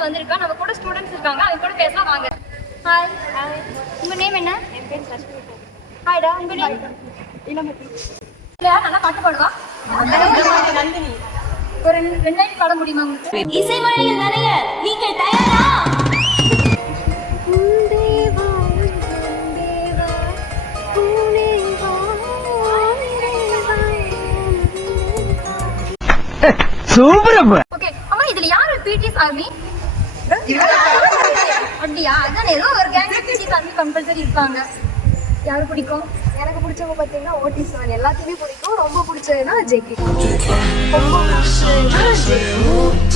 இருந்து வந்திருக்கோம். நம்ம கூட ஸ்டூடெண்ட்ஸ் இருக்காங்க, அவங்க கூட பேசலாம் வாங்க. ஹாய். உங்க நேம் என்ன? என் பேர் சஷ்மிதா. ஹாய்டா. உங்க நேம்? இளமதி. இல்லையா நல்லா பாட்டு பாடுவா? நந்தினி. ஒரு ரெண்டு லைன் பாட முடியுமா உங்களுக்கு? இசைமழையில் நிறைய நீங்கள் தயாரா? சூப்பர். ஓகே அம்மா, இதுல யாரு பிடிஎஸ் ஆர்மி? அப்படியா? அதான் ஏதோ ஒரு கேங் பிடிஎஸ் ஆர்மி கம்பல்சரி இருப்பாங்க. யாரு பிடிக்கும்? எனக்கு பிடிச்சவங்க பார்த்தீங்கன்னா OT7 எல்லாத்தையுமே பிடிக்கும். ரொம்ப பிடிச்சதுன்னா JK. ரொம்ப பிடிச்சதுன்னா JK.